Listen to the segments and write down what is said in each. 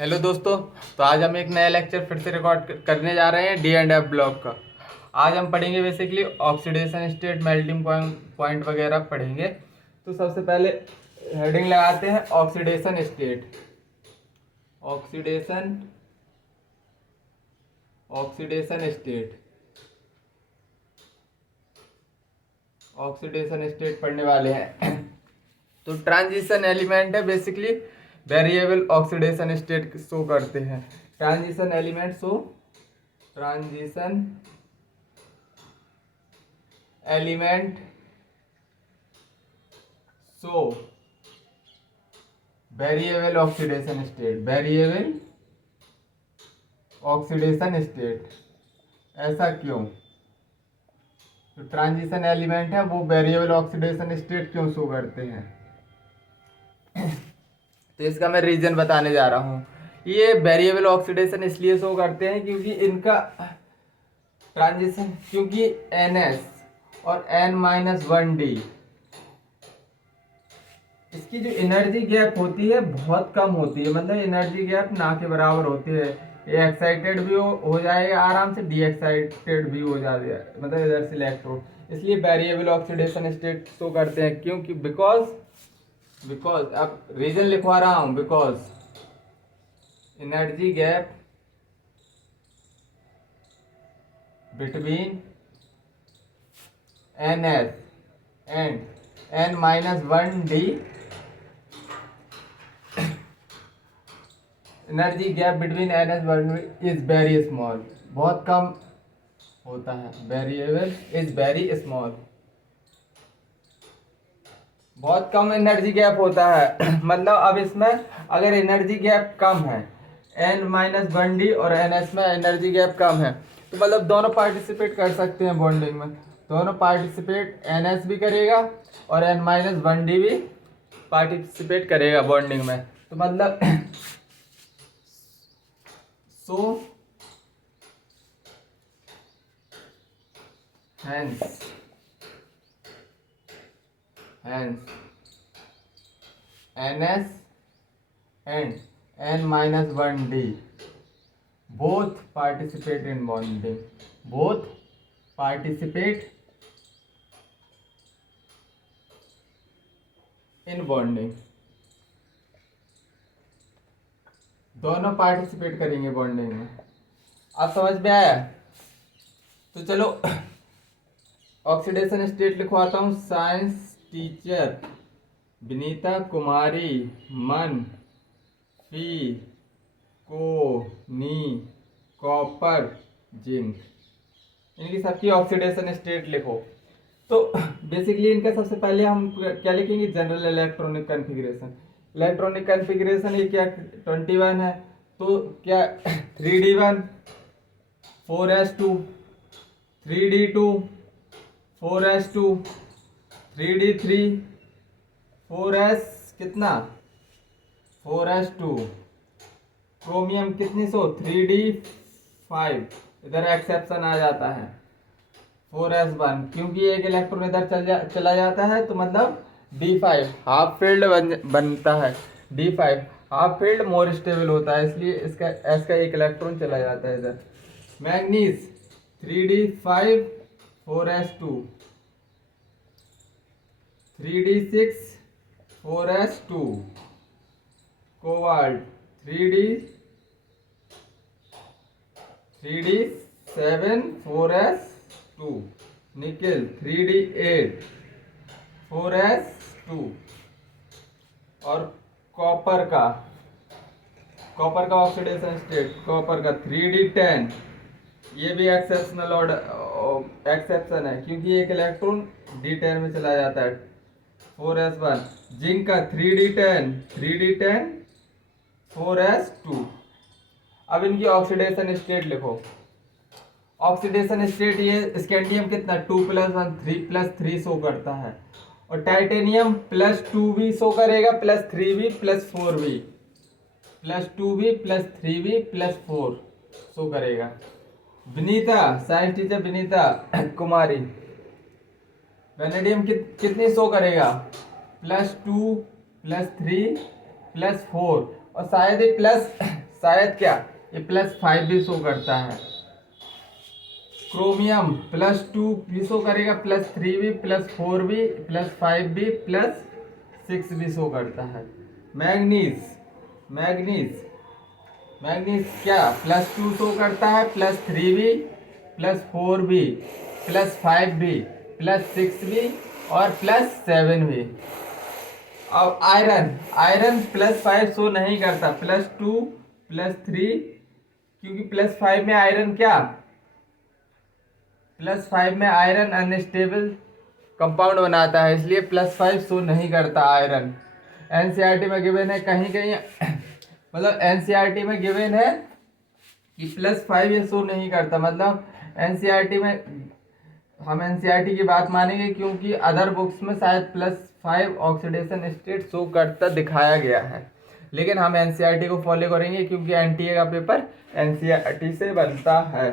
Hello दोस्तों। तो आज हम एक नया लेक्चर फिर से रिकॉर्ड करने जा रहे हैं डी एंड एफ ब्लॉक का। आज हम पढ़ेंगे basically oxidation state, melting point वगैरह पढ़ेंगे। तो सबसे पहले हेडिंग लगाते हैं oxidation state. Oxidation oxidation state oxidation state पढ़ने वाले हैं। तो ट्रांजिशन एलिमेंट है basically, variable oxidation state show करते हैं। Transition element show transition element show variable oxidation state, variable oxidation state. ऐसा क्यों? तो ट्रांजिशन एलिमेंट है वो वेरिएबल ऑक्सीडेशन स्टेट क्यों शो करते हैं, तो इसका मैं रीजन बताने जा रहा हूँ। ये वेरिएबल ऑक्सीडेशन इसलिए शो करते हैं क्योंकि इनका ट्रांजिशन, क्योंकि NS और N-1D, इसकी जो एनर्जी गैप होती है बहुत कम होती है। मतलब एनर्जी गैप ना के बराबर होती है। ये एक्साइटेड भी हो जाएगा आराम से, डी एक्साइटेड भी हो जाएगा, मतलब इधर से इलेक्ट्रॉन। इसलिए वेरिएबल ऑक्सीडेशन स्टेट शो करते हैं क्योंकि बिकॉज अब रीजन लिखवा रहा हूं, because energy gap between NS and N-1D, energy gap between NS is very small, बहुत कम होता है। वेरिएबल इज वेरी स्मॉल, बहुत कम एनर्जी गैप होता है। मतलब अब इसमें अगर एनर्जी गैप कम है, N-1D और NS में एनर्जी गैप कम है, तो मतलब दोनों पार्टिसिपेट कर सकते हैं बॉन्डिंग में। दोनों पार्टिसिपेट, NS भी करेगा और N-1D भी पार्टिसिपेट करेगा बॉन्डिंग में। तो मतलब सो hence NS and N-1D both participate in bonding. Both participate in bonding. दोनों पार्टिसिपेट करेंगे बॉन्डिंग में। आप समझ में आया? तो चलो ऑक्सीडेशन स्टेट लिखवाता हूँ। साइंस टीचर विनीता कुमारी मन फी को नी कॉपर जिंक, इनकी सबकी ऑक्सीडेशन स्टेट लिखो। तो बेसिकली इनका सबसे पहले हम क्या लिखेंगे, general electronic configuration. Electronic configuration ये क्या 21 है, तो क्या 3D1 4s2, 3D2 4s2, 3D3 4s कितना 4s2, क्रोमियम कितनी 3D5, इधर एक्सेप्शन आ जाता है 4s1, क्योंकि एक इलेक्ट्रॉन इधर चला जाता है तो मतलब D5 हाफ फील्ड बनता है। D5 half field more stable होता है, इसलिए इसका S का एक इलेक्ट्रॉन चला जाता है इधर। Manganese 3D5 4s2, 3D6 4s2, cobalt 3D7 4s2, nickel 3D8 4s2, और कॉपर का ऑक्सीडेशन स्टेट, कॉपर का 3D10, ये भी एक्सेप्शन है क्योंकि एक इलेक्ट्रॉन D10 में चला जाता है 4s1। जिंक का 3D10 4s2। अब इनकी ऑक्सीडेशन स्टेट लिखो। ऑक्सीडेशन स्टेट ये स्कैंडियम कितना 2+1 3+3 शो करता है, और टाइटेनियम +2b शो करेगा, +3b +4b, +2b +3b +4 show करेगा। विनीता साइंस टीचर विनीता कुमारी वेनेडियम कितनी शो करेगा, +2 +3 +4, और शायद ही शायद क्या ये +5 भी शो करता है। क्रोमियम +2 भी शो करेगा, +3 भी, +4 भी, +5 भी, +6 भी शो करता है। मैग्नीज मैग्नीज मैग्नीज क्या +2 शो करता है, +3 भी, +4 भी, +5 भी, +6 भी और +7 भी। अब आयरन आयरन +5 शो नहीं करता, +2 +3, क्योंकि +5 में आयरन क्या +5 में आयरन अनस्टेबल कंपाउंड बनाता है, इसलिए +5 शो नहीं करता आयरन। एनसीईआरटी में गिवन है कहीं कहीं मतलब एनसीईआरटी में गिवन है कि +5 ये शो नहीं करता, मतलब एनसीईआरटी में हम एनसीईआरटी की बात मानेंगे, क्योंकि अदर बुक्स में शायद +5 ऑक्सीडेशन स्टेट शो करता दिखाया गया है, लेकिन हम एनसीईआरटी को फॉलो करेंगे क्योंकि एनटीए का पेपर एनसीईआरटी से बनता है।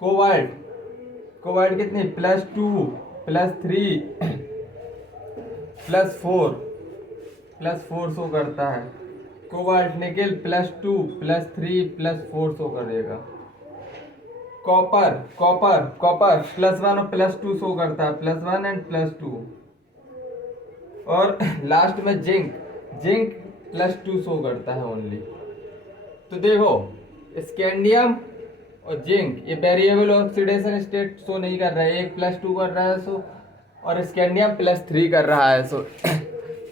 कोबाल्ट कोबाल्ट कितनी +2 +3 +4 शो करता है। कोबाल्ट निकेल +2 +3 +4 शो करेगा। कॉपर कॉपर कॉपर +1 और +2 शो करता है, +1 एंड +2। और लास्ट में जिंक जिंक +2 शो करता है ओनली। तो देखो स्कैंडियम और जिंक ये वेरिएबल ऑक्सीडेशन स्टेट शो नहीं कर रहा है, एक +2 कर रहा है सो, और स्कैंडियम +3 कर रहा है सो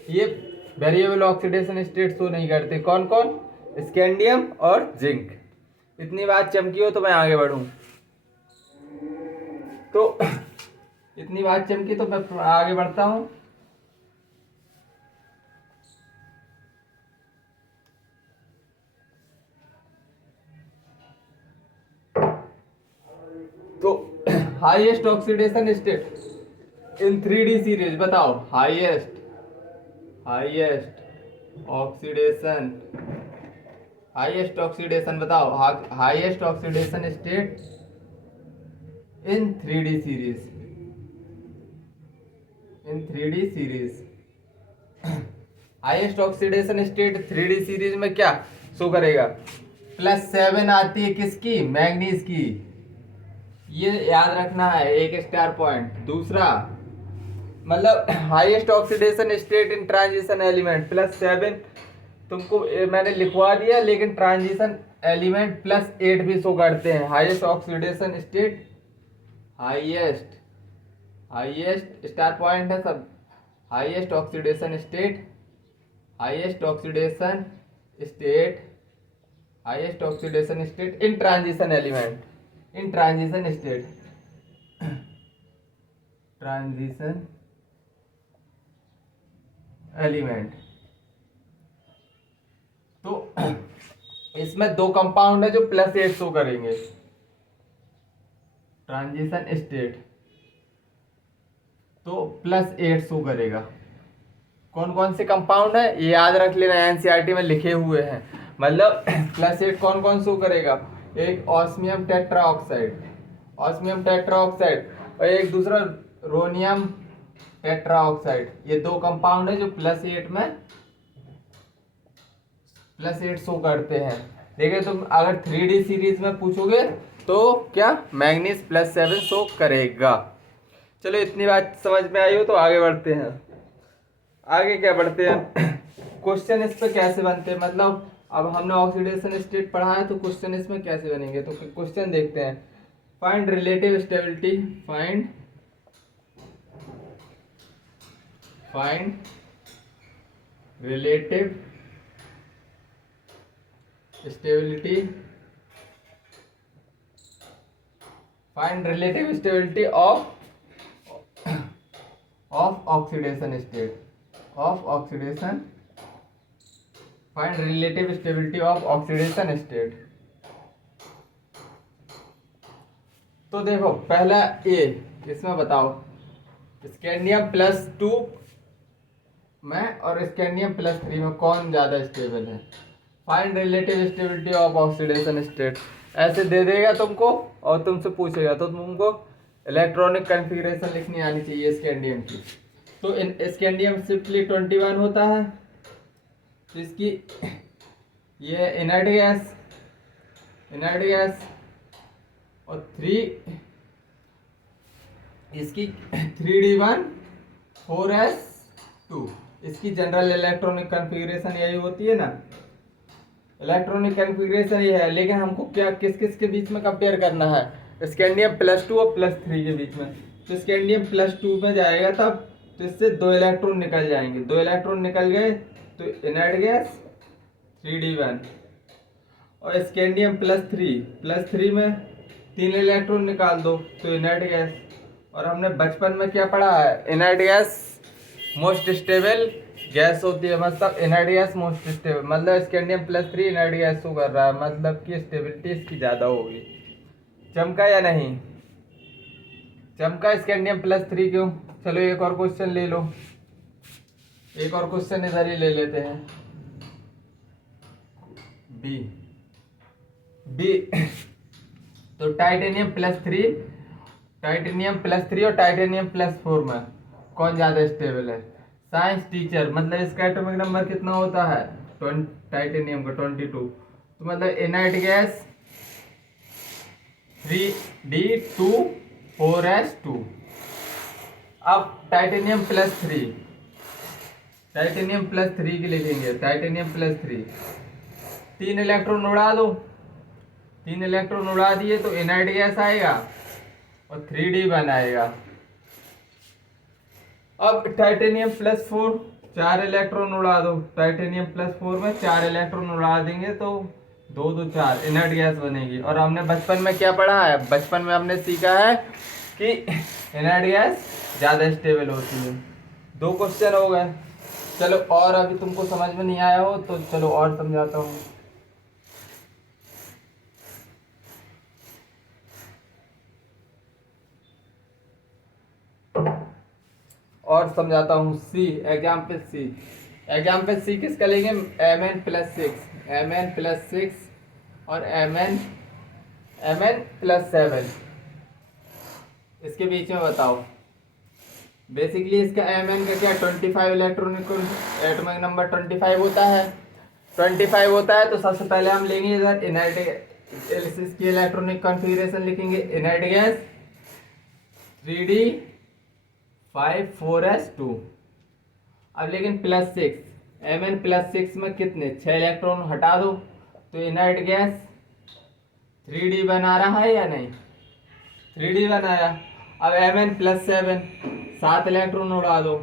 ये वेरिएबल ऑक्सीडेशन स्टेट शो नहीं करते। कौन कौन? स्कैंडियम और जिंक। इतनी बात चमकी हो तो मैं आगे बढ़ूं, तो इतनी बात चमकी तो मैं आगे बढ़ता हूं। तो highest oxidation state in 3D series बताओ। हाईएस्ट ऑक्सीडेशन बताओ। Highest oxidation state in 3D series highest oxidation state 3D series में क्या शो करेगा? +7 आती है किसकी? मैग्नीज की। ये याद रखना है, एक स्टार पॉइंट। दूसरा मतलब highest oxidation state in transition element +7 तुमको मैंने लिखवा दिया, लेकिन ट्रांजिशन एलिमेंट +8 भी शो करते हैं। Highest oxidation state highest star point है सब। Highest oxidation state in transition element तो इसमें दो कंपाउंड है जो +8 शो करेंगे। ट्रांजिशन स्टेट तो +8 शो करेगा। कौन कौन से कंपाउंड है ये याद रख लेना, एनसीईआरटी में लिखे हुए हैं। मतलब +8 कौन कौन शो करेगा? एक ऑस्मियम टेट्राऑक्साइड और एक दूसरा रोनियम टेट्राऑक्साइड। ये दो कंपाउंड है जो +8 शो करते हैं। देखिए तुम अगर 3D सीरीज में पूछोगे तो क्या मैग्नीज +7 शो करेगा। चलो इतनी बात समझ में आई हो तो आगे बढ़ते हैं। आगे क्या बढ़ते हैं क्वेश्चन इस पे कैसे बनते हैं, मतलब अब हमने ऑक्सीडेशन स्टेट पढ़ा है तो क्वेश्चन इसमें कैसे बनेंगे। तो क्वेश्चन देखते हैं। Find relative stability of oxidation state find relative stability of oxidation state। तो देखो पहला ए, इसमें बताओ स्कैंडियम +2 में और स्कैंडियम +3 में कौन ज्यादा स्टेबल है। Find relative stability of oxidation state ऐसे दे देगा तुमको और तुमसे पूछेगा तो तुमको इलेक्ट्रॉनिक कॉन्फ़िगरेशन लिखनी आनी चाहिए स्कैंडियम की। तो स्कैंडियम सिंपली 21 होता है, तो इसकी ये इनर्ट गैस इनर्ट गैस, और 3 इसकी 3d1 4s2, इसकी जनरल इलेक्ट्रॉनिक कॉन्फ़िगरेशन यही होती है ना, इलेक्ट्रॉनिक कॉन्फ़िगरेशन ये है। लेकिन हमको क्या किस किस के बीच में कंपेयर करना है, स्कैंडियम +2 और +3 के बीच में। तो स्कैंडियम +2 में जाएगा तब, तो इससे 2 इलेक्ट्रॉन निकल जाएंगे, 2 इलेक्ट्रॉन निकल गए तो इनर्ट गैस 3d1, और स्कैंडियम +3 में 3 इलेक्ट्रॉन निकाल दो तो इनर्ट गैस। और हमने बचपन में क्या पढ़ा है, inert gas most stable gas होती है, मतलब इनर्ट गैस मोस्ट स्टेबल, मतलब स्कैंडियम +3 इनर्ट गैस शो कर रहा है, मतलब कि स्टेबिलिटी इसकी ज़्यादा होगी। चमका या नहीं चमका स्कैंडियम +3 क्यों? चलो एक और क्वेश्चन ले लो, एक और क्वेश्चन इधर ही ले लेते हैं। बी तो टाइटेनियम +3 और टाइटेनियम +4 में कौन ज़्यादा स्टेबल है? साइंस टीचर, मतलब इसका एटॉमिक नंबर कितना होता है? टाइटेनियम का 22, तो मतलब इनर्ट गैस 3d2 4s2। अब टाइटेनियम +3 की लिखेंगे, टाइटेनियम +3, 3 इलेक्ट्रॉन उड़ा दो, 3 इलेक्ट्रॉन उड़ा दिए तो इनर्ट गैस आएगा और 3d1 आएगा। अब टाइटेनियम +4, 4 इलेक्ट्रॉन उड़ा दो, टाइटेनियम +4 में 4 इलेक्ट्रॉन उड़ा देंगे तो 2 2 4 इनर्ट गैस बनेगी। और हमने बचपन में क्या पढ़ा है, बचपन में हमने सीखा है कि इनर्ट गैस ज़्यादा स्टेबल होती है। 2 क्वेश्चन हो गए। चलो और अभी तुमको समझ में नहीं आया हो तो चलो और समझाता हूँ। और समझाता हूँ। एग्जाम्पल सी किसका लेंगे? Mn+6 और Mn+7, इसके बीच में बताओ। बेसिकली इसका Mn का क्या 25 इलेक्ट्रॉनिक एटॉमिक नंबर 25 होता है, 25 होता है। तो सबसे पहले हम लेंगे इधर इनर्ट की इलेक्ट्रॉनिक कॉन्फ़िगरेशन लिखेंगे, इनर्ट गैस 3d5 4s2। अब लेकिन +6, Mn+6 में कितने 6 इलेक्ट्रॉन हटा दो तो इनर्ट गैस 3d बना रहा है या नहीं? 3d बनाया। अब Mn+7, 7 इलेक्ट्रॉन उड़ा दो,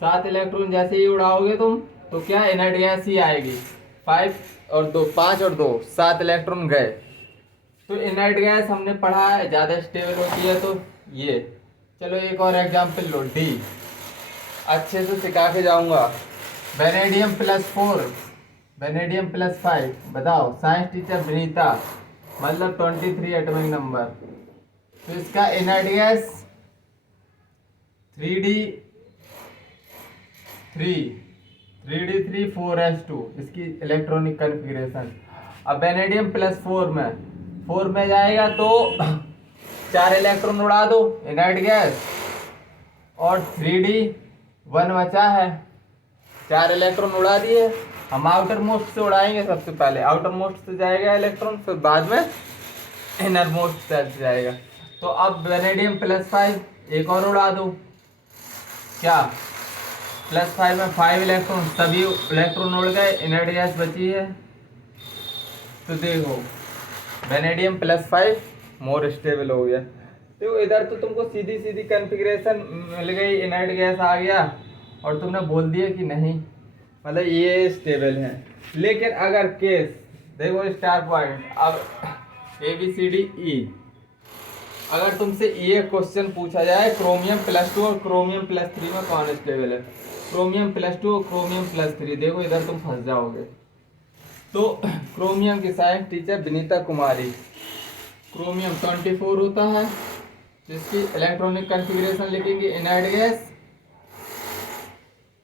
7 इलेक्ट्रॉन जैसे ही उड़ाओगे तुम तो क्या इनर्ट गैस ही आएगी। 5 और 2 7 इलेक्ट्रॉन गए तो इनर्ट गैस हमने पढ़ा है ज़्यादा स्टेबल होती है। तो ये चलो एक और एग्जांपल लो, डी, अच्छे से सिखा के जाऊंगा। वेनेडियम +4 वेनेडियम +5, बताओ साइंस टीचर विनीता, मतलब 23 एटॉमिक नंबर। तो इसका इनर्ट गैस 3d3 4s2, इसकी इलेक्ट्रॉनिक कॉन्फ़िगरेशन। अब वेनेडियम +4 में जाएगा तो 4 इलेक्ट्रॉन उड़ा दो इनर्ट गैस, और 3d1 बचा है, 4 इलेक्ट्रॉन उड़ा दिए। हम आउटर मोस्ट से उड़ाएंगे, सबसे पहले आउटर मोस्ट से जाएगा इलेक्ट्रॉन, फिर बाद में इनर मोस्ट से जाएगा। तो अब वेनेडियम +5 एक और उड़ा दो, क्या +5 में 5 इलेक्ट्रॉन, सभी इलेक्ट्रॉन उड़ गए, इनर्ट गैस बची है। तो देखो वेनेडियम +5 मोर स्टेबल हो गया। तो इधर तो तुमको सीधी सीधी कॉन्फ़िगरेशन मिल गई, इनर्ट गैस आ गया और तुमने बोल दिया कि नहीं, मतलब ये स्टेबल है। लेकिन अगर केस देखो स्टार पॉइंट, अब ABCDE, अगर तुमसे ये क्वेश्चन पूछा जाए क्रोमियम +2 और क्रोमियम +3 में कौन स्टेबल है, क्रोमियम +2 और क्रोमियम +3, देखो इधर तुम फंस जाओगे। तो क्रोमियम की साइंस टीचर विनीता कुमारी, क्रोमियम 24 होता है, जिसकी इलेक्ट्रॉनिक कॉन्फ़िगरेशन लिखेंगे इनर्ट गैस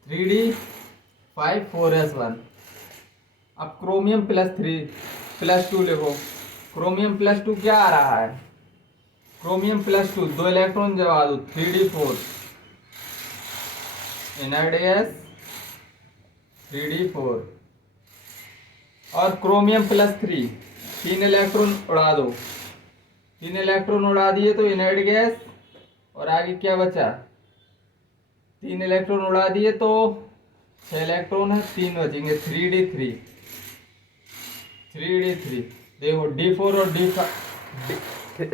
3d5 4s1। अब क्रोमियम +2 लिखो, क्रोमियम +2 क्या आ रहा है, क्रोमियम +2 2 इलेक्ट्रॉन जमा दो 3d4, इनर्ट गैस 3d4। और क्रोमियम +3 3 इलेक्ट्रॉन उड़ा दो, 3 इलेक्ट्रॉन उड़ा दिए तो इनर्ट गैस, और आगे क्या बचा, 3 इलेक्ट्रॉन उड़ा दिए तो 6 इलेक्ट्रॉन है, 3 बचेंगे, 3d3, 3d3। देखो d4 और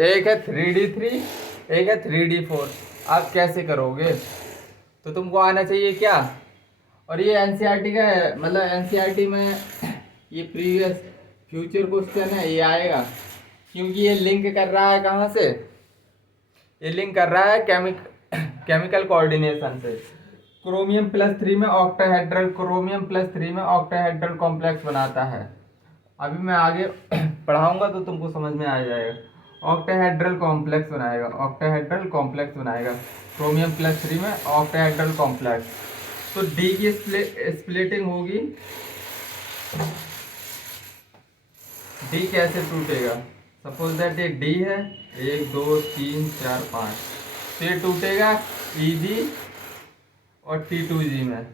एक है 3d3, एक है 3d4। आप कैसे करोगे, तो तुमको आना चाहिए क्या, और ये एनसीईआरटी का है, मतलब एनसीईआरटी में ये प्रीवियस फ्यूचर क्वेश्चन है, ये आएगा, क्योंकि ये लिंक कर रहा है कहाँ से, ये लिंक कर रहा है केमिकल कोऑर्डिनेशन से। क्रोमियम प्लस 3 में ऑक्टाहेड्रल, क्रोमियम प्लस 3 में ऑक्टाहेड्रल कॉम्प्लेक्स बनाता है। अभी मैं आगे पढ़ाऊंगा तो तुमको समझ में आ जाएगा। ऑक्टाहेड्रल कॉम्प्लेक्स बनाएगा, ऑक्टाहेड्रल कॉम्प्लेक्स बनाएगा क्रोमियम प्लस 3 में ऑक्टाहेड्रल कॉम्प्लेक्स। तो डी की स्प्लिटिंग होगी, डी कैसे टूटेगा, सपोज दैट ये डी है, 1 2 3 4 5, तो ये टूटेगा Eg और T2G में।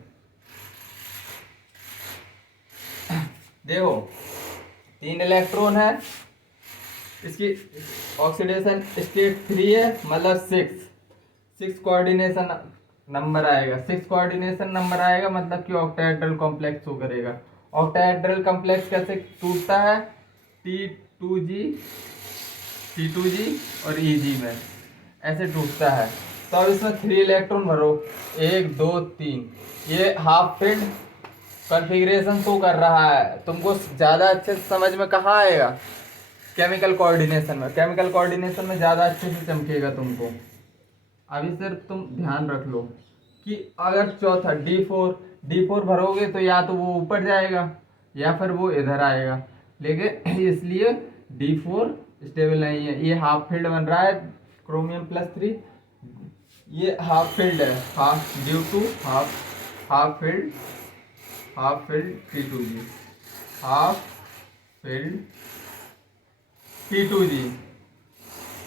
देखो 3 इलेक्ट्रॉन है, इसकी ऑक्सीडेशन स्टेट 3 है, मतलब 6 कोऑर्डिनेशन नंबर आएगा, 6 कोऑर्डिनेशन नंबर आएगा, मतलब कि ऑक्टाहेड्रल कॉम्प्लेक्स शो करेगा। ऑक्टाहेड्रल कॉम्प्लेक्स कैसे टूटता है, T2G और Eg में ऐसे टूटता है। तो अब इसमें 3 इलेक्ट्रॉन भरो, 1 2 3, ये हाफ फिल्ड कॉन्फ़िगरेशन शो कर रहा है। तुमको ज़्यादा अच्छे से समझ में कहाँ आएगा, केमिकल कोऑर्डिनेशन में, केमिकल कोऑर्डिनेशन में ज़्यादा अच्छे से चमकेगा तुमको। अभी सिर्फ तुम ध्यान रख लो कि अगर चौथा D4 भरोगे तो या तो वो ऊपर जाएगा या फिर वो इधर आएगा, लेकिन इसलिए D4 स्टेबल नहीं है। ये हाफ फील्ड बन रहा है क्रोमियम प्लस 3, ये हाफ फील्ड है, half due to half filled T2G, half filled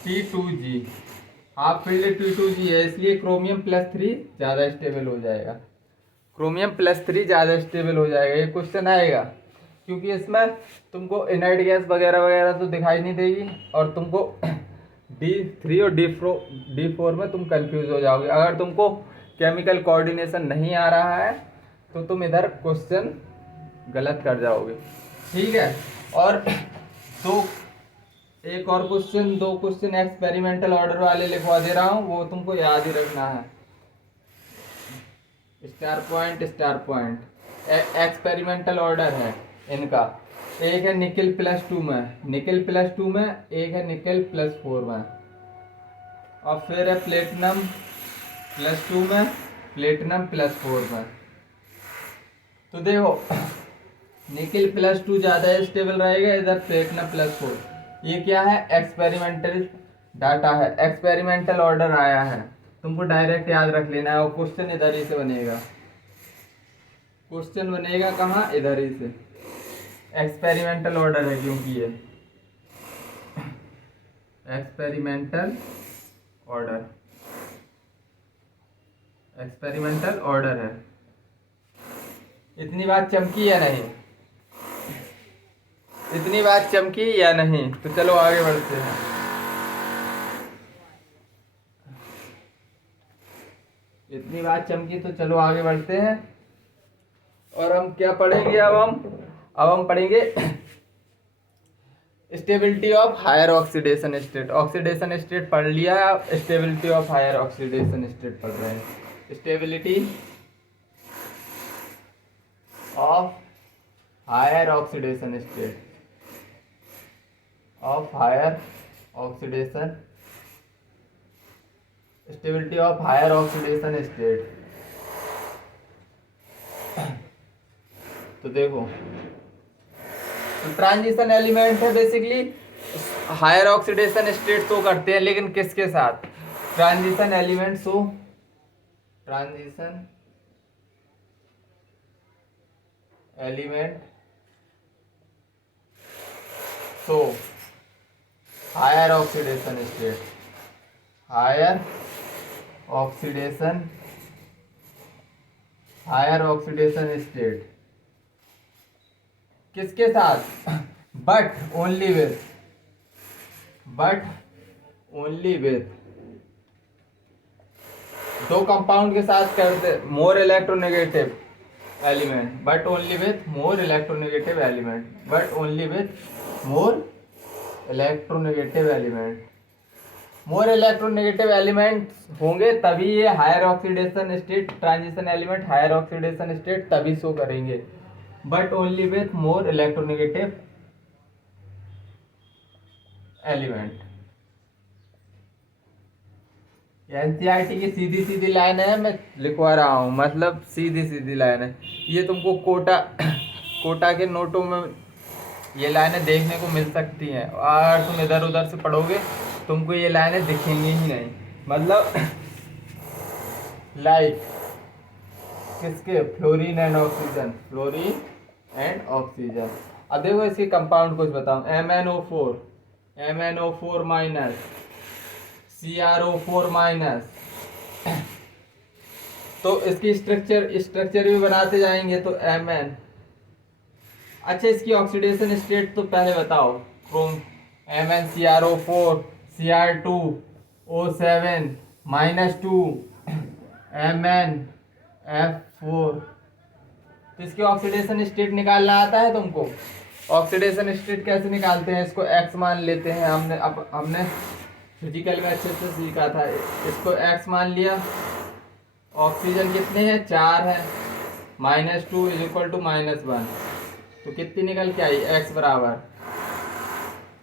T2G, half filled T2G है, इसलिए क्रोमियम प्लस 3 ज़्यादा स्टेबल हो जाएगा, क्रोमियम प्लस 3 ज़्यादा स्टेबल हो जाएगा। ये क्वेश्चन आएगा क्योंकि इसमें तुमको इनर्ट गैस वगैरह वगैरह तो दिखाई नहीं देगी, और तुमको D3 और D4 में तुम कंफ्यूज हो जाओगे। अगर तुमको केमिकल कोऑर्डिनेशन नहीं आ रहा है तो तुम इधर क्वेश्चन गलत कर जाओगे, ठीक है। और एक और क्वेश्चन, 2 क्वेश्चन एक्सपेरिमेंटल ऑर्डर वाले लिखवा दे रहा हूँ, वो तुमको याद ही रखना है। स्टार पॉइंट एक्सपेरिमेंटल ऑर्डर है इनका, एक है निकल प्लस 2 में, एक है निकल प्लस 4 में, और फिर है प्लेटिनम प्लस 2 में, प्लेटिनम प्लस 4 में। तो देखो निकल प्लस 2 ज़्यादा स्टेबल रहेगा, इधर प्लेटिनम प्लस 4। ये क्या है, एक्सपेरिमेंटल डाटा है, एक्सपेरिमेंटल ऑर्डर आया है, तुमको डायरेक्ट याद रख लेना है। और क्वेश्चन इधर ही से बनेगा, क्वेश्चन बनेगा कहाँ, इधर ही से। एक्सपेरिमेंटल ऑर्डर है क्योंकि ये एक्सपेरिमेंटल ऑर्डर है। इतनी बात चमकी या नहीं, इतनी बात चमकी या नहीं, तो चलो आगे बढ़ते हैं। इतनी बात चमकी तो चलो आगे बढ़ते हैं। और हम क्या पढ़ेंगे, अब हम पढ़ेंगे stability of higher oxidation state. Oxidation state पढ़ लिया है, अब stability of higher oxidation state पढ़ रहे हैं। Stability of higher oxidation state, stability of higher oxidation state. तो देखो, तो ट्रांजिशन एलिमेंट है basically, higher oxidation state show करते हैं, लेकिन किसके साथ, transition element show, transition element show higher oxidation state, higher oxidation state किसके साथ, बट ओनली विथ दो कंपाउंड के साथ करते more electronegative element, but only with more electronegative element होंगे तभी ये higher oxidation state transition element higher oxidation state तभी शो करेंगे, but only with more electronegative element. NCERT की सीधी सीधी लाइन है, मैं लिखवा रहा हूँ, मतलब सीधी सीधी लाइन है। ये तुमको कोटा के नोटों में ये लाइनें देखने को मिल सकती हैं, और तुम इधर उधर से पढ़ोगे तुमको ये लाइनें दिखेंगी ही नहीं। मतलब लाइक किसके, फ्लोरीन एंड ऑक्सीजन। अब देखो इसके कंपाउंड कुछ बताऊं, MnO4 माइनस, CrO4 माइनस। तो इसकी स्ट्रक्चर भी बनाते जाएंगे तो Mn। अच्छा, इसकी ऑक्सीडेशन स्टेट तो पहले बताओ, क्रोम MnCrO4 Cr2O7 -2 MnF4। तो इसकी ऑक्सीडेशन स्टेट निकालना आता है तुमको? ऑक्सीडेशन स्टेट कैसे निकालते हैं, इसको X मान लेते हैं। हमने फिजिकल में अच्छे से सीखा था। इसको X मान लिया। ऑक्सीजन कितने हैं, 4 है, -2 = -1, तो कितनी निकल के आई, X बराबर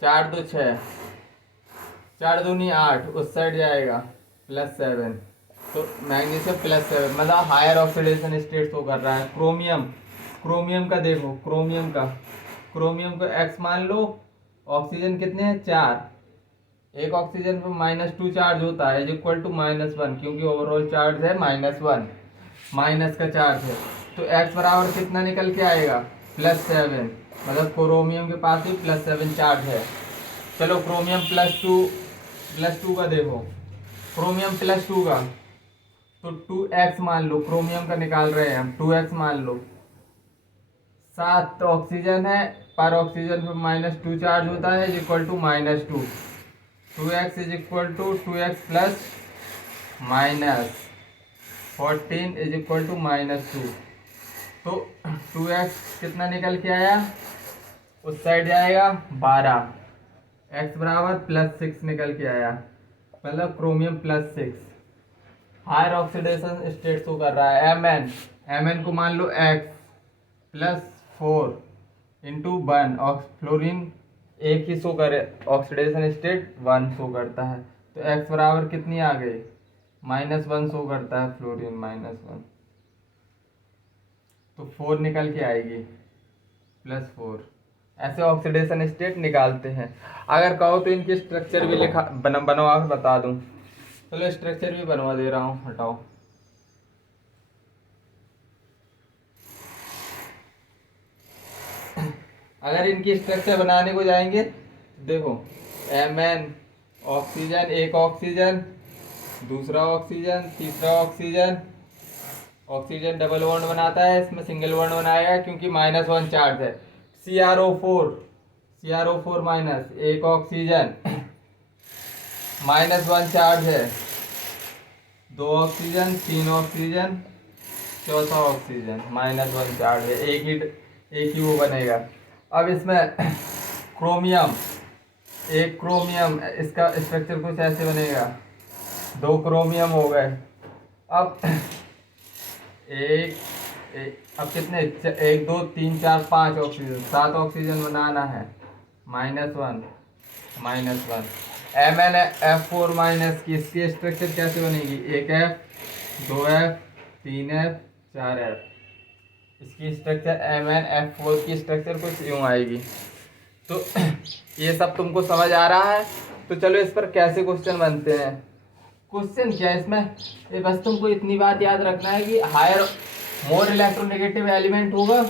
4 2 6, 4 दूनी 8, उस साइड जाएगा +7, तो मैग्नीशियम +7, मतलब हायर ऑक्सीडेशन स्टेट शो कर रहा है। क्रोमियम का देखो, क्रोमियम को X मान लो। ऑक्सीजन कितने हैं, 4, एक ऑक्सीजन पर -2 चार्ज होता है = -1, क्योंकि ओवरऑल चार्ज है -1, माइनस का चार्ज है, तो X बराबर कितना निकल के आएगा, +7, मतलब क्रोमियम के पास भी +7 चार्ज है। चलो क्रोमियम +2 का देखो, क्रोमियम +2 का तो 2x मान लो, क्रोमियम का निकाल रहे हैं हम, 2x मान लो। 7 ऑक्सीजन है, पर ऑक्सीजन पे -2 चार्ज होता है = -2, 2x = 2x + -14 = -2, तो 2x कितना निकल के आया, उस साइड जाएगा 12, x बराबर +6 निकल के आया, मतलब chromium +6 higher oxidation state show कर रहा है। Mn को मान लो X +4 × 1, और फ्लोरीन एक ही शो करे, ऑक्सीडेशन स्टेट 1 शो करता है, तो X बराबर कितनी आ गई, -1 शो करता है फ्लोरीन, -1, तो 4 निकल के आएगी, +4। ऐसे ऑक्सीडेशन स्टेट निकालते हैं। अगर कहो तो इनकी स्ट्रक्चर भी बनवा के बता दूं, चलो स्ट्रक्चर भी बनवा दे रहा हूँ, हटाओ। अगर इनकी स्ट्रक्चर बनाने को जाएंगे तो देखो, Mn ऑक्सीजन, एक ऑक्सीजन, दूसरा ऑक्सीजन, तीसरा ऑक्सीजन डबल बॉन्ड बनाता है, इसमें सिंगल बॉन्ड बनाएगा क्योंकि -1 चार्ज है। CrO4 माइनस, एक ऑक्सीजन, -1 चार्ज है, 2 ऑक्सीजन, 3 ऑक्सीजन, चौथा ऑक्सीजन, -1 चार्ज है, एक ही वो बनेगा। अब इसमें क्रोमियम, एक क्रोमियम, इसका स्ट्रक्चर कुछ ऐसे बनेगा, 2 क्रोमियम हो गए। अब अब कितने, 1 2 3 4 5 ऑक्सीजन, 7 ऑक्सीजन बनाना है, -1 MnF4 माइनस की इसकी स्ट्रक्चर कैसे बनेगी, 1F 2F 3F 4F। इसकी स्ट्रक्चर MnF4 की स्ट्रक्चर कुछ यूँ आएगी। तो ये सब तुमको समझ आ रहा है, तो चलो इस पर कैसे क्वेश्चन बनते हैं। क्वेश्चन क्या है इसमें, ये बस तुमको इतनी बात याद रखना है कि मोर इलेक्ट्रोनेगेटिव एलिमेंट होगा,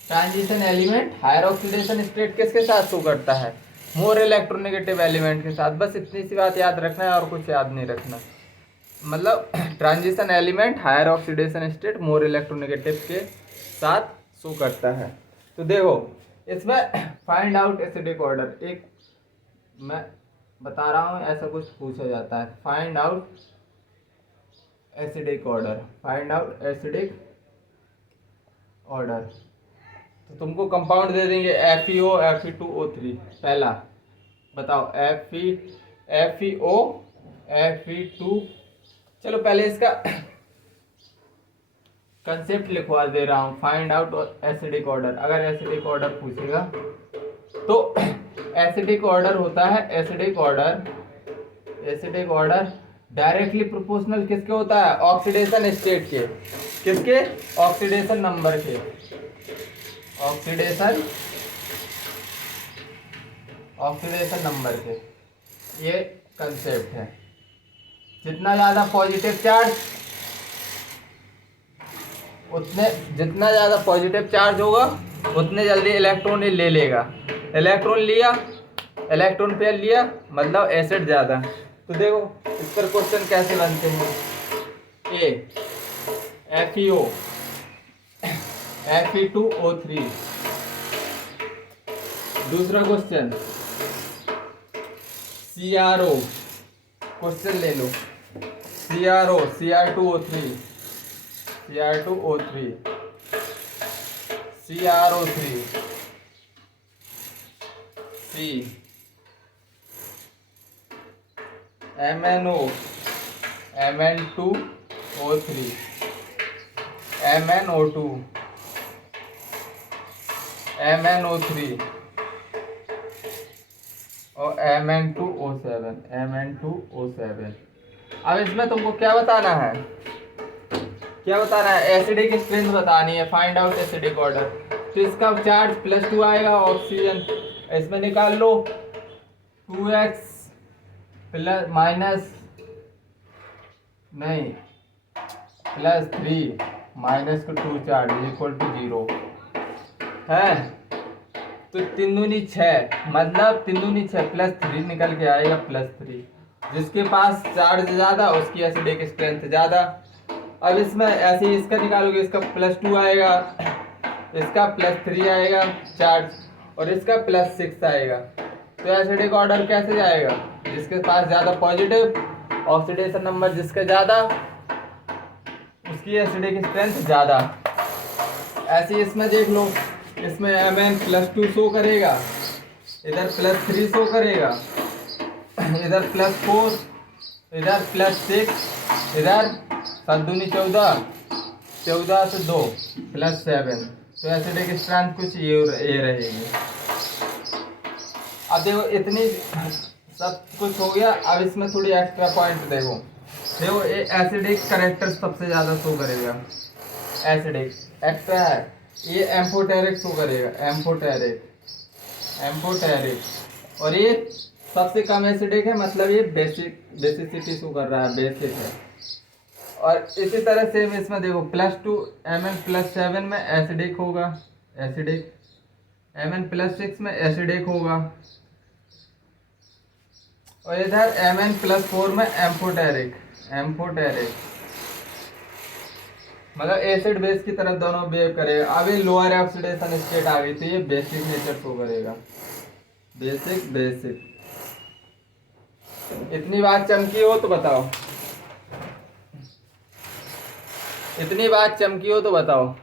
transition element higher oxidation state किसके साथ शो करता है, मोर इलेक्ट्रोनेगेटिव एलिमेंट के साथ। बस इतनी सी बात याद रखना है और कुछ याद नहीं रखना। मतलब transition element higher oxidation state more electronegative के साथ शो करता है। तो देखो इसमें फाइंड आउट एसिडिक ऑर्डर, एक मैं बता रहा हूँ ऐसा कुछ पूछा जाता है, find out acidic order, find out acidic order. तो तुमको कंपाउंड दे देंगे FeO Fe2O3। पहला बताओ FeO Fe2, चलो पहले इसका कंसेप्ट लिखवा दे रहा हूँ। फाइंड आउट एसिडिक ऑर्डर, अगर एसिडिक ऑर्डर पूछेगा तो एसिडिक ऑर्डर होता है, एसिडिक ऑर्डर डायरेक्टली प्रोपोर्शनल किसके होता है? ऑक्सीडेशन स्टेट के। किसके? ऑक्सीडेशन नंबर के। ऑक्सीडेशन नंबर के, ये कंसेप्ट है। जितना ज्यादा पॉजिटिव चार्ज, जितना ज्यादा पॉजिटिव चार्ज होगा उतने जल्दी इलेक्ट्रॉन ले लेगा। इलेक्ट्रॉन लिया, इलेक्ट्रॉन पेयर लिया, मतलब एसिड ज्यादा। तो देखो इस पर क्वेश्चन कैसे बनते हैं। ए FeO Fe2O3। दूसरा क्वेश्चन CRO, क्वेश्चन ले लो, CRO Cr2O3, Cr2O3, CrO3, C MnO Mn2O3, MnO2 MnO3 और Mn2O7। अब इसमें तुमको क्या बताना है? एसिडिक स्ट्रेंथ बतानी है, फाइंड आउट एसिडिक ऑर्डर। तो इसका चार्ज +2 आएगा, ऑक्सीजन इसमें निकाल लो, 2x +3 -2 चार्ज =0 है। तो 3 दूनी 6, मतलब 3 दूनी 6 +3 निकल के आएगा, +3। जिसके पास चार्ज ज्यादा उसकी एसिडिक स्ट्रेंथ ज्यादा। अब इसमें ऐसे ही इसका निकालोगे, इसका +2 आएगा, इसका +3 आएगा चार्ज, और इसका +6 आएगा। तो एसिडिक ऑर्डर कैसे जाएगा? जिसके पास ज्यादा पॉजिटिव, ऑक्सीडेशन नंबर जिसका ज्यादा उसकी एसिडिक स्ट्रेंथ ज्यादा। ऐसे इसमें देख लो, इसमें Mn +2 शो करेगा, इधर +3 शो करेगा, इधर +4, इधर +6, इधर 7 दूनी 14, 14 से 2 +7। तो एसिडिक स्ट्रेंथ कुछ ये रहेगी। अब देखो इतनी सब कुछ हो गया। अब इसमें थोड़ी एक्स्ट्रा पॉइंट देखो ये एसिडिक करेक्टर सबसे ज्यादा शो करेगा। एसिडिक एक्स्ट्रा है, ये एम्फोटेरिक शो करेगा, एम्फोटेरिक। और ये सबसे कम एसिडिक है, मतलब ये बेसिसिटी शो कर रहा है, बेसिक है। और इसी तरह से इसमें देखो +2 Mn+7 में एसिडिक होगा, एसिडिक। Mn+6 में एसिडिक होगा, और इधर Mn+4 में एम्फोटेरिक, मतलब एसिड बेस की तरफ दोनों बिहेव करेगा। अब ये लोअर ऑक्सीडेशन स्टेट आ गई, तो ये बेसिक नेचर शो करेगा, बेसिक। इतनी बात चमकी हो तो बताओ,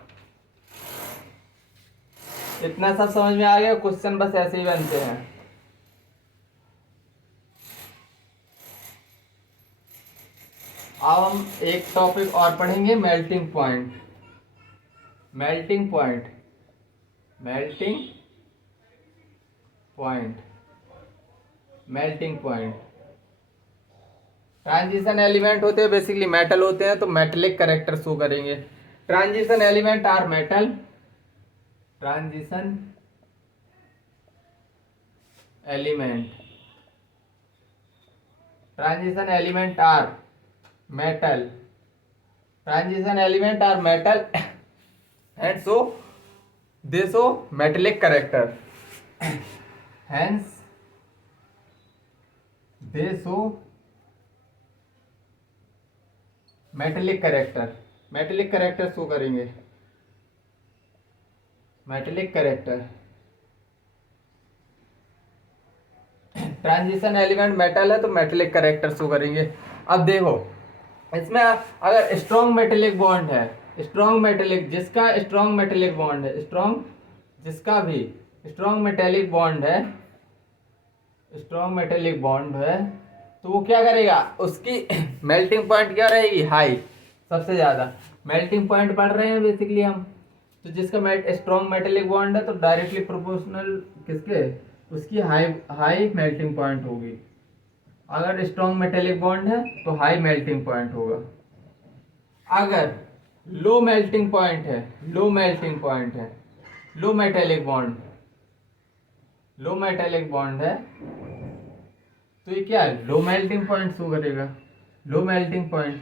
इतना सब समझ में आ गया? क्वेश्चन बस ऐसे ही बनते हैं। अब हम एक टॉपिक और पढ़ेंगे, मेल्टिंग पॉइंट। ट्रांजिशन एलिमेंट होते हैं, बेसिकली मेटल होते हैं, तो मेटेलिक कैरेक्टर शो करेंगे। Transition element are metal, transition element are metal, and so they show metallic character, hence they show metallic character show करेंगे, ट्रांजिशन एलिमेंट मेटल है तो metallic character show करेंगे। अब देखो इसमें अगर स्ट्रॉन्ग मेटेलिक बॉन्ड है, स्ट्रॉन्ग मेटेलिक जिसका स्ट्रॉन्ग मेटेलिक बॉन्ड है, स्ट्रॉन्ग जिसका भी स्ट्रॉन्ग मेटेलिक बॉन्ड है, स्ट्रॉन्ग मेटेलिक बॉन्ड है, तो वो क्या करेगा, उसकी मेल्टिंग पॉइंट क्या रहेगी, हाई, सबसे ज्यादा मेल्टिंग पॉइंट पढ़ रहे हैं बेसिकली हम। तो जिसका स्ट्रॉन्ग मेटेलिक बॉन्ड है तो डायरेक्टली प्रोपोर्शनल किसके, उसकी हाई मेल्टिंग पॉइंट होगी। अगर स्ट्रॉन्ग मेटेलिक बॉन्ड है तो हाई मेल्टिंग पॉइंट होगा। अगर लो मेल्टिंग पॉइंट है, लो मेल्टिंग पॉइंट है, लो मेटेलिक बॉन्ड, लो मेटेलिक बॉन्ड है तो ये क्या है, लो मेल्टिंग पॉइंट शो करेगा, low melting point,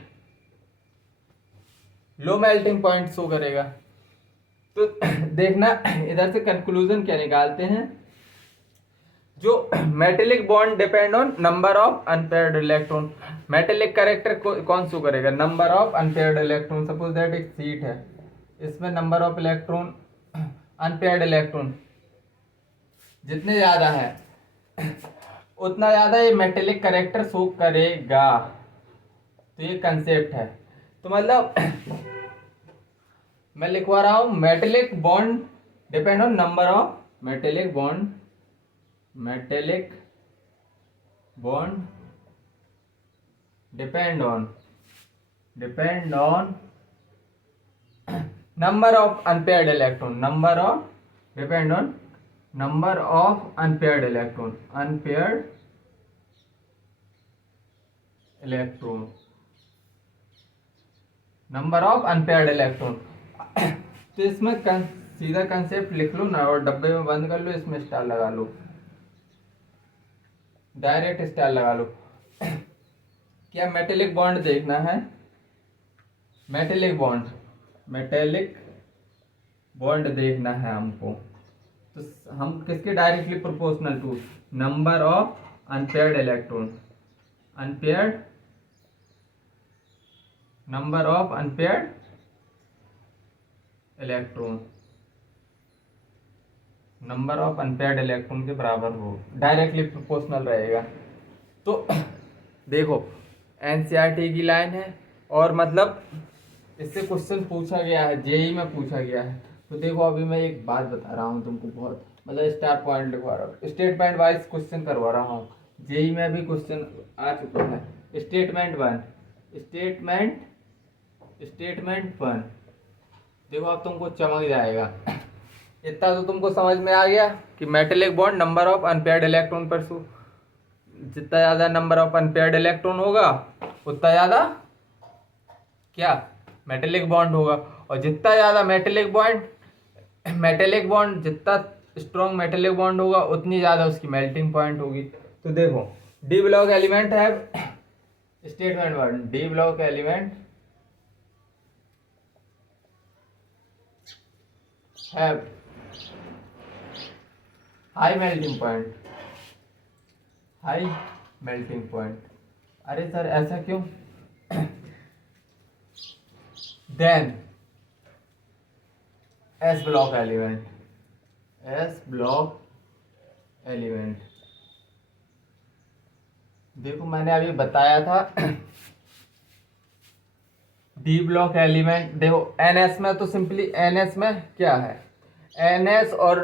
low melting point show करेगा। तो देखना इधर से कंक्लूजन क्या निकालते हैं, जो metallic bond depend on number of unpaired electron. Metallic character कौन शो करेगा, number of unpaired electron. Suppose that एक सीट है, इसमें number of electron, unpaired electron जितने ज्यादा है उतना ज्यादा ये मेटेलिक कैरेक्टर शो करेगा। तो ये कंसेप्ट है। तो मतलब मैं लिखवा रहा हूं, metallic bond depend on number of metallic bond, metallic bond depend on number of unpaired electron, number of depend on number of unpaired electron, unpaired electron, number of unpaired electron. तो इसमें सीधा कंसेप्ट लिख लो ना और डब्बे में बंद कर लो, इसमें स्टार लगा लो, डायरेक्ट स्टार लगा लो। क्या मेटेलिक बॉन्ड देखना है, मेटेलिक बॉन्ड, मेटेलिक बॉन्ड देखना है हमको, तो हम किसके directly proportional to number of unpaired electron, unpaired, number of unpaired electron, number of unpaired electron के बराबर हो, डायरेक्टली प्रोपोर्शनल रहेगा। तो देखो एनसीईआरटी की लाइन है और मतलब इससे क्वेश्चन पूछा गया है, जेई में पूछा गया है। तो देखो अभी मैं एक बात बता रहा हूँ तुमको, बहुत मतलब स्टार पॉइंट लिखवा रहा हूँ, स्टेटमेंट वाइज क्वेश्चन करवा रहा हूँ। जेई में भी क्वेश्चन आ चुका है। स्टेटमेंट वन, स्टेटमेंट वन देखो अब तुमको चमक जाएगा। इतना तो तुमको समझ में आ गया कि metallic bond number of unpaired electron पर शो, जितना ज़्यादा नंबर ऑफ अनपेयर्ड इलेक्ट्रॉन होगा उतना ज़्यादा क्या, मेटेलिक बॉन्ड होगा। और जितना ज़्यादा मेटेलिक बॉन्ड जितना स्ट्रॉन्ग मेटेलिक बॉन्ड होगा उतनी ज़्यादा उसकी मेल्टिंग पॉइंट होगी। तो देखो डी ब्लॉक एलिमेंट है, statement one, D block element have high melting point, high melting point। अरे सर ऐसा क्यों? then S block element, S block element देखो मैंने अभी बताया था डी ब्लॉक एलिमेंट। देखो एनएस में तो सिंपली एनएस में क्या है, एनएस और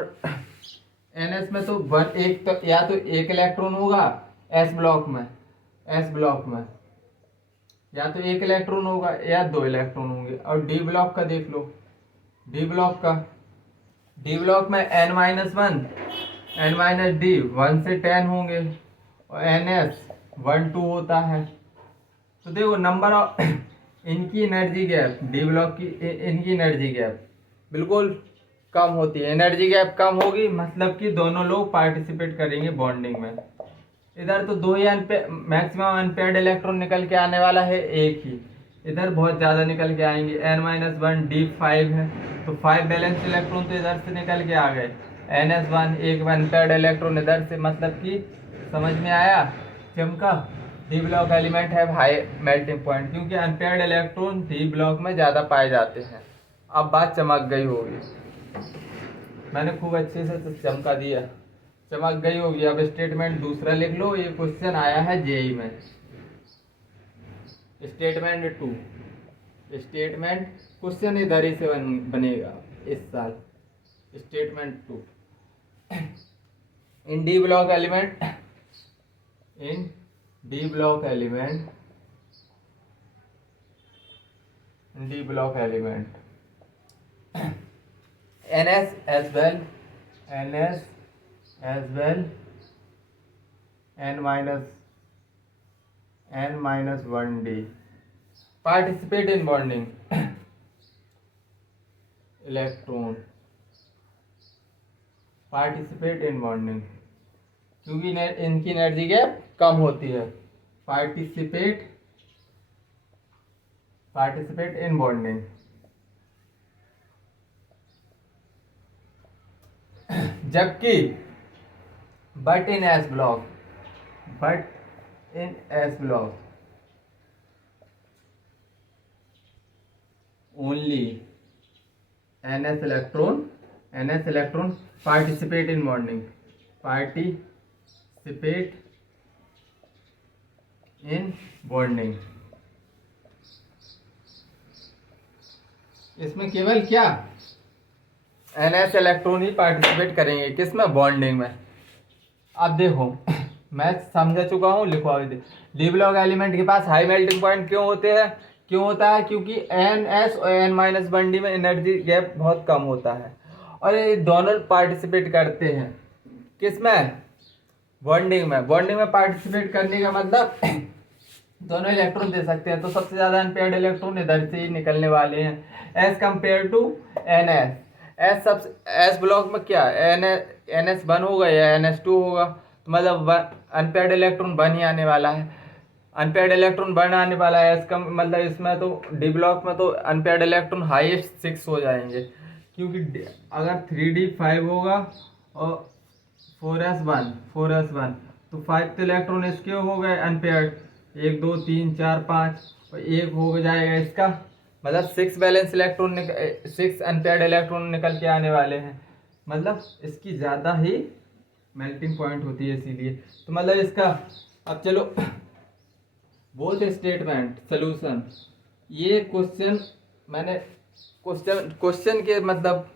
एनएस में तो एक तो या तो एक इलेक्ट्रॉन होगा एस ब्लॉक में, एस ब्लॉक में या तो एक इलेक्ट्रॉन होगा या दो इलेक्ट्रॉन होंगे। और डी ब्लॉक का देख लो, डी ब्लॉक का, डी ब्लॉक में n minus one, n minus D 1 से 10 होंगे और एनएस 1 2 होता है। तो देखो नंबर ऑफ इनकी एनर्जी गैप, डी ब्लॉक की इनकी एनर्जी गैप बिल्कुल कम होती है। एनर्जी गैप कम होगी मतलब कि दोनों लोग पार्टिसिपेट करेंगे बॉन्डिंग में। इधर तो दो ही मैक्सिमम अनपेयर्ड इलेक्ट्रॉन निकल के आने वाला है, एक ही, इधर बहुत ज़्यादा निकल के आएंगे। n माइनस वन डी 5 है तो 5 बैलेंस इलेक्ट्रॉन तो इधर से निकल के आ गए, NS1 एक अनपेयर्ड इलेक्ट्रॉन इधर से, मतलब कि समझ में आया चमका। डी ब्लॉक एलिमेंट है हाई मेल्टिंग पॉइंट क्योंकि अनपेयर्ड इलेक्ट्रॉन डी ब्लॉक में ज़्यादा पाए जाते हैं। अब बात चमक गई होगी, मैंने खूब अच्छे से चमका दिया। चमक गई होगी। अब स्टेटमेंट दूसरा लिख लो, ये क्वेश्चन आया है जेई में। स्टेटमेंट 2, स्टेटमेंट क्वेश्चन इधर ही से बनेगा इस साल। Statement 2, in D block element, in D block element, D block element NS as well, NS as well, n minus 1D participate in bonding electron participate in bonding, क्योंकि इनकी energy gap कम होती है। participate in bonding, जबकि but in S block only NS electron participate in bonding, इसमें केवल क्या NS electron ही participate करेंगे, किसमें? बॉन्डिंग में। अब देखो मैं समझा चुका हूँ, लिखो अभी। डी ब्लॉक एलिमेंट के पास हाई मेल्टिंग पॉइंट क्यों होता है? क्योंकि NS और n-1D में एनर्जी गैप बहुत कम होता है, और ये दोनों पार्टिसिपेट करते हैं किसमें? बॉन्डिंग में। बॉन्डिंग में पार्टिसिपेट करने का मतलब दोनों इलेक्ट्रॉन दे सकते हैं, तो सबसे ज़्यादा अनपेयर्ड इलेक्ट्रॉन इधर से ही निकलने वाले हैं as compare to NS। S block में क्या NS 1 होगा या NS 2 होगा, तो मतलब अनपेयर्ड इलेक्ट्रॉन 1 ही आने वाला है। अनपेयर्ड इलेक्ट्रॉन 1 आने वाला है, इसका मतलब इसमें तो डी ब्लॉक में तो अनपेयर्ड इलेक्ट्रॉन हाईएस्ट 6 हो जाएंगे, क्योंकि अगर 3D 5 होगा और 4s1 तो 5 इलेक्ट्रॉन इसके हो गए अनपेयर्ड, 1 2 3 4 5, और एक हो जाएगा इसका, मतलब 6 बैलेंस इलेक्ट्रॉन 6 अनपेयर्ड इलेक्ट्रॉन निकल के आने वाले हैं, मतलब इसकी ज़्यादा ही मेल्टिंग पॉइंट होती है इसीलिए। तो मतलब इसका, अब चलो बोथ स्टेटमेंट सोल्यूशन, ये क्वेश्चन मैंने क्वेश्चन के मतलब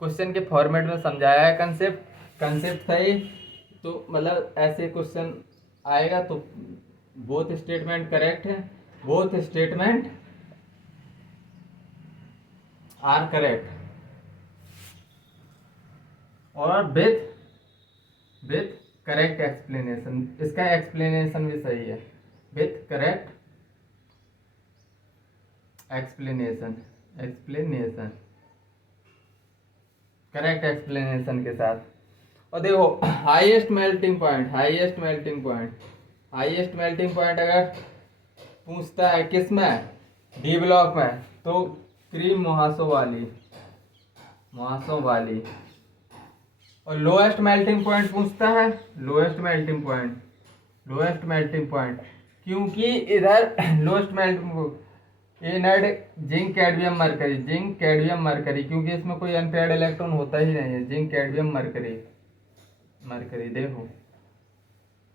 क्वेश्चन के फॉर्मेट में समझाया है। कंसेप्ट था ये, तो मतलब ऐसे क्वेश्चन आएगा तो बोथ स्टेटमेंट करेक्ट है, बोथ स्टेटमेंट आर करेक्ट, और विथ करेक्ट एक्सप्लेनेशन, इसका एक्सप्लेनेशन भी सही है, with correct explanation correct explanation के साथ। और देखो हाईएस्ट मेल्टिंग पॉइंट अगर पूछता है किस में? डी ब्लॉक में, तो क्रीम मुहासों वाली। और लोएस्ट मेल्टिंग पॉइंट पूछता है, लोएस्ट मेल्टिंग पॉइंट, क्योंकि इधर lowest melting inert zinc cadmium mercury, क्योंकि इसमें कोई अनपेयर्ड इलेक्ट्रॉन होता ही नहीं है। जिंक कैडमियम मरकरी देखो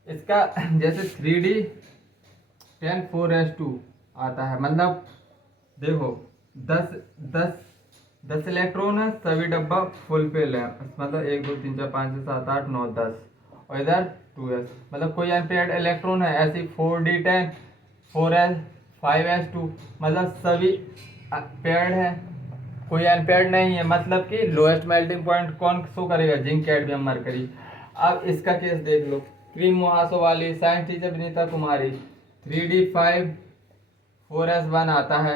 इसका जैसे 3D 10 4s2 आता है, मतलब देखो 10 इलेक्ट्रॉन है, सभी डब्बा फुल फिल है, मतलब 1 2 3 4 5 6 7 8 9 10, और इधर 2s, मतलब कोई अनपेयर्ड इलेक्ट्रॉन है। ऐसे 4D10 4s 5s2, मतलब सभी पेयर्ड है, कोई अनपेयर्ड नहीं है, मतलब कि लोएस्ट मेल्टिंग पॉइंट कौन शो करेगा? Zinc cadmium mercury. अब इसका केस देख लो, क्रीम मुहासों वाली, साइंस टीचर विनीता कुमारी, 3D 5 4s1 आता है,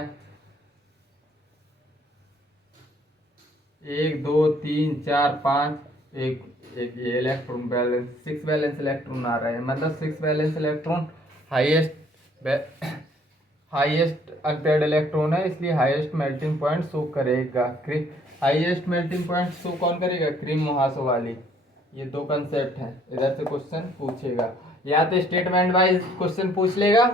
1 2 3 4 5, एक ये इलेक्ट्रॉन बैलेंस 6 बैलेंस इलेक्ट्रॉन आ रहे हैं, मतलब 6 balance electron highest unpaired electron है, इसलिए हाईएस्ट मेल्टिंग पॉइंट शो करेगा। हाईएस्ट मेल्टिंग पॉइंट शो कौन करेगा? क्रीम मुहासों वाली। ये दो कंसेप्ट हैं, इधर से क्वेश्चन पूछेगा, या तो स्टेटमेंट वाइज क्वेश्चन पूछ लेगा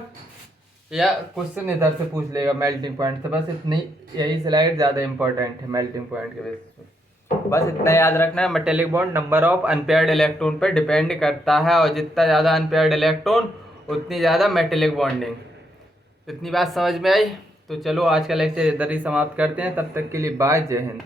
या क्वेश्चन इधर से पूछ लेगा मेल्टिंग पॉइंट से। बस इतनी, यही स्लाइड ज़्यादा इंपॉर्टेंट है मेल्टिंग पॉइंट के बेसिस पर। बस इतना याद रखना है, metallic bond number of unpaired electron पर डिपेंड करता है, और जितना ज़्यादा अनपेयर्ड इलेक्ट्रॉन उतनी ज़्यादा मेटेलिक बॉन्डिंग। इतनी बात समझ में आई? तो चलो आज का लेक्चर इधर ही समाप्त करते हैं, तब तक के लिए बाय, जय हिंद।